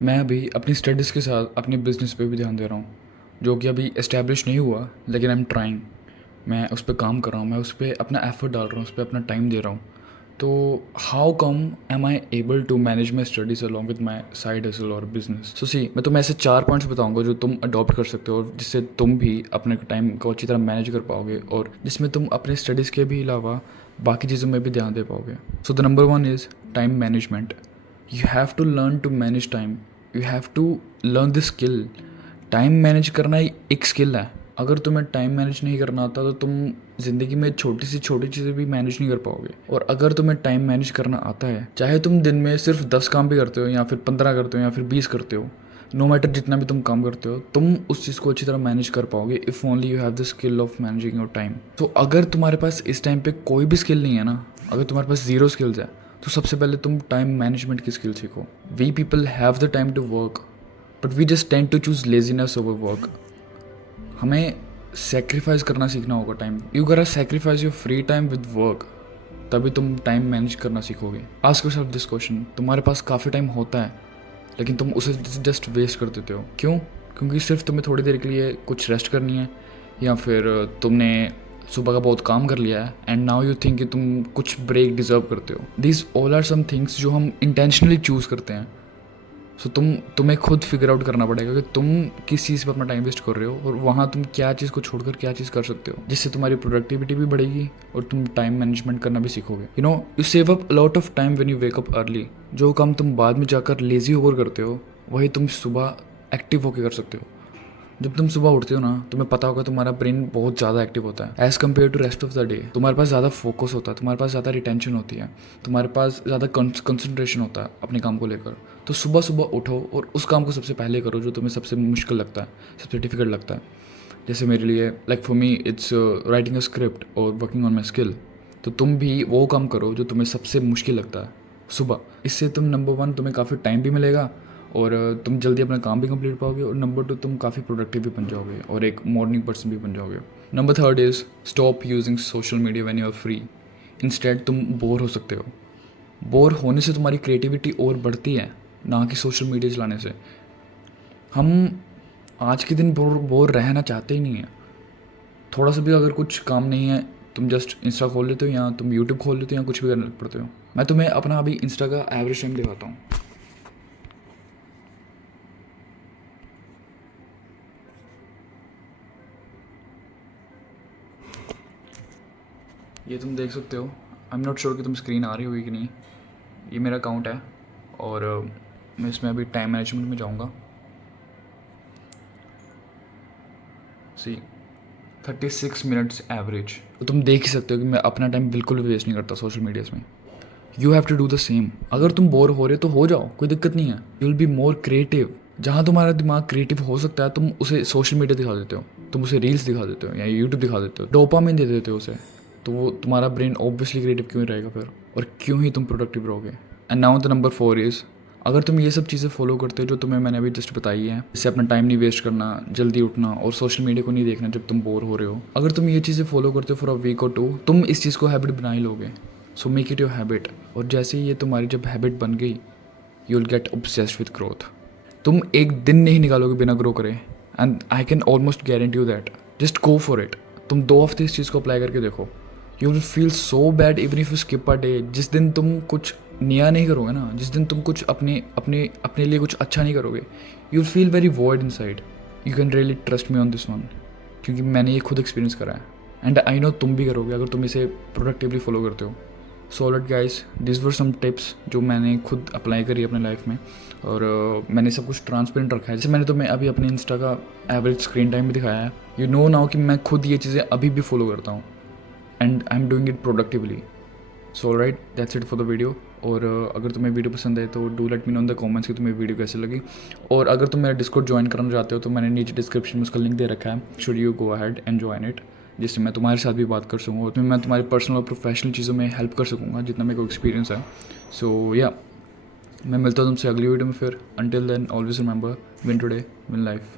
मैं अभी अपनी स्टडीज़ के साथ अपने बिज़नेस पे भी ध्यान दे रहा हूँ, जो कि अभी एस्टैब्लिश नहीं हुआ, लेकिन आई एम ट्राइंग। मैं उस पे काम कर रहा हूँ, मैं उस पे अपना एफ़र्ट डाल रहा हूँ, उस पे अपना टाइम दे रहा हूँ। तो how come am I able to manage my studies along with my side hustle और बिजनेस? सो सी, मैं तुम्हें ऐसे 4 पॉइंट्स बताऊंगा जो तुम अडॉप्ट कर सकते हो और जिससे तुम भी अपने टाइम को अच्छी तरह मैनेज कर पाओगे और जिसमें तुम अपने स्टडीज़ के भी अलावा बाकी चीज़ों में भी ध्यान दे पाओगे। So the number 1 is time management. You have to learn to manage time. You have to learn this skill. Time manage करना ही एक स्किल है। अगर तुम्हें टाइम मैनेज नहीं करना आता तो तुम ज़िंदगी में छोटी सी छोटी चीज़ें भी मैनेज नहीं कर पाओगे। और अगर तुम्हें टाइम मैनेज करना आता है, चाहे तुम दिन में सिर्फ 10 काम भी करते हो या फिर 15 करते हो या फिर 20 करते हो, नो मैटर जितना भी तुम काम करते हो, तुम उस चीज़ को अच्छी तरह मैनेज कर पाओगे if only you have the skill of managing your time. तो अगर तुम्हारे पास इस टाइम पे कोई भी स्किल नहीं है ना, अगर तुम्हारे पास ज़ीरो स्किल्स है, तो सबसे पहले तुम टाइम मैनेजमेंट की स्किल सीखो। We people have the time to work, but we just tend to choose laziness over work. हमें सेक्रीफाइस करना सीखना होगा time. You gotta sacrifice your free time with work, तभी तुम टाइम मैनेज करना सीखोगे। आस्क योरसेल्फ दिस क्वेश्चन, तुम्हारे पास काफ़ी टाइम होता है लेकिन तुम उसे जस्ट वेस्ट कर देते हो। क्यों? क्योंकि सिर्फ तुम्हें थोड़ी देर के लिए कुछ रेस्ट करनी है, या फिर तुमने सुबह का बहुत काम कर लिया है एंड नाउ यू थिंक कि तुम कुछ ब्रेक डिजर्व करते हो। These all are some things जो हम इंटेंशनली चूज़ करते हैं। सो तुम्हें खुद फिगर आउट करना पड़ेगा कि तुम किस चीज़ पर अपना टाइम वेस्ट कर रहे हो और वहाँ तुम क्या चीज़ को छोड़कर क्या चीज़ कर सकते हो, जिससे तुम्हारी प्रोडक्टिविटी भी बढ़ेगी और तुम टाइम मैनेजमेंट करना भी सीखोगे। You save up lot of time when you wake up early. जो काम तुम बाद में जाकर लेजी होकर करते हो, वही तुम सुबह एक्टिव होकर कर सकते हो। जब तुम सुबह उठते हो ना, तुम्हें पता होगा तुम्हारा ब्रेन बहुत ज़्यादा एक्टिव होता है as compare to rest of the day. तुम्हारे पास ज़्यादा फोकस होता है, तुम्हारे पास ज़्यादा रिटेंशन होती है, तुम्हारे पास ज़्यादा कंसंट्रेशन होता है अपने काम को लेकर। तो सुबह सुबह उठो और उस काम को सबसे पहले करो जो तुम्हें सबसे मुश्किल लगता है, सबसे डिफिकल्ट लगता है। जैसे मेरे लिए, like for me it's writing a script और वर्किंग ऑन माई स्किल। तो तुम भी वो काम करो जो तुम्हें सबसे मुश्किल लगता है सुबह। इससे तुम नंबर 1 तुम्हें काफ़ी टाइम भी मिलेगा और तुम जल्दी अपना काम भी कंप्लीट पाओगे, और नंबर 2 तुम काफ़ी प्रोडक्टिव भी बन जाओगे और एक मॉर्निंग पर्सन भी बन जाओगे। Number 3 is stop using social media when you are free. Instead तुम बोर हो सकते हो। बोर होने से तुम्हारी क्रिएटिविटी और बढ़ती है, ना कि सोशल मीडिया चलाने से। हम आज के दिन बोर रहना चाहते ही नहीं है। थोड़ा सा भी अगर कुछ काम नहीं है, तुम जस्ट इंस्टा खोल लेते हो या तुम यूट्यूब खोल लेते हो या कुछ भी करने लग पड़ते हो। मैं तुम्हें अपना अभी इंस्टा का एवरेज टाइम दिखाता हूँ। ये तुम देख सकते हो। आई एम नॉट श्योर कि तुम स्क्रीन आ रही होगी कि नहीं। ये मेरा अकाउंट है और मैं इसमें अभी टाइम मैनेजमेंट में जाऊँगा। सी 36 मिनट्स एवरेज। तो तुम देख ही सकते हो कि मैं अपना टाइम बिल्कुल भी वेस्ट नहीं करता सोशल मीडिया में। You have to do the same. अगर तुम बोर हो रहे हो तो हो जाओ, कोई दिक्कत नहीं है। You will be more creative. जहाँ तुम्हारा दिमाग क्रिएटिव हो सकता है, तुम उसे सोशल मीडिया दिखा देते हो, तुम उसे रील्स दिखा देते हो या यूट्यूब दिखा देते हो, डोपामिन दे देते हो उसे। तो वो तुम्हारा ब्रेन ऑब्वियसली क्रिएटिव क्यों ही रहेगा फिर, और क्यों ही तुम प्रोडक्टिव रहोगे। And now the number 4 is, अगर तुम ये सब चीज़ें फॉलो करते हो जो तुम्हें मैंने अभी जस्ट बताई है, जैसे अपना टाइम नहीं वेस्ट करना, जल्दी उठना और सोशल मीडिया को नहीं देखना जब तुम बोर हो रहे हो, अगर तुम ये चीज़ें फॉलो करते हो फॉर अ वीक और 2, तुम इस चीज़ को हैबिट बना ही लोगे। So make it your habit. और जैसे ही ये तुम्हारी जब हैबिट बन गई, you will get obsessed with growth. तुम एक दिन नहीं निकालोगे बिना ग्रो करे, and I can almost guarantee you that. Just go for it. तुम 2 हफ्ते इस चीज़ को अप्लाई करके देखो, you will feel so bad even if you skip a day. जिस दिन तुम कुछ नया नहीं करोगे ना, जिस दिन तुम कुछ अपने अपने अपने लिए कुछ अच्छा नहीं करोगे, you will feel very void inside. You can really trust me on this one, क्योंकि मैंने ये खुद एक्सपीरियंस करा है एंड आई नो तुम भी करोगे अगर तुम इसे प्रोडक्टिवली फॉलो करते हो। So alright guys, this were some tips जो मैंने खुद अप्लाई करी अपने लाइफ में, और मैंने सब कुछ ट्रांसपेरेंट रखा है। जैसे मैंने तुम्हें अभी अपने इंस्टा का एवरेज स्क्रीन टाइम भी दिखाया है। यू नो नाउ कि मैं खुद ये चीज़ें अभी भी फॉलो करता हूँ and I am doing it productively. So alright, that's it for the video. और अगर तुम्हें वीडियो पसंद आए तो do let me know in the comments कि तुम्हें वीडियो कैसे लगी। और अगर तुम मेरा डिस्कॉर्ड ज्वाइन करना चाहते हो तो मैंने नीचे डिस्क्रिप्शन में उसका लिंक दे रखा है। Should you go ahead and join it, जिससे मैं तुम्हारे साथ भी बात कर सकूँगा और मैं तुम्हारी पर्सनल और प्रोफेशनल चीज़ों में हेल्प कर सकूँगा जितना मेरे को एक्सपीरियंस है। सो या, मैं मिलता हूँ तुमसे अगली वीडियो में फिर। Until then always remember, win today win life.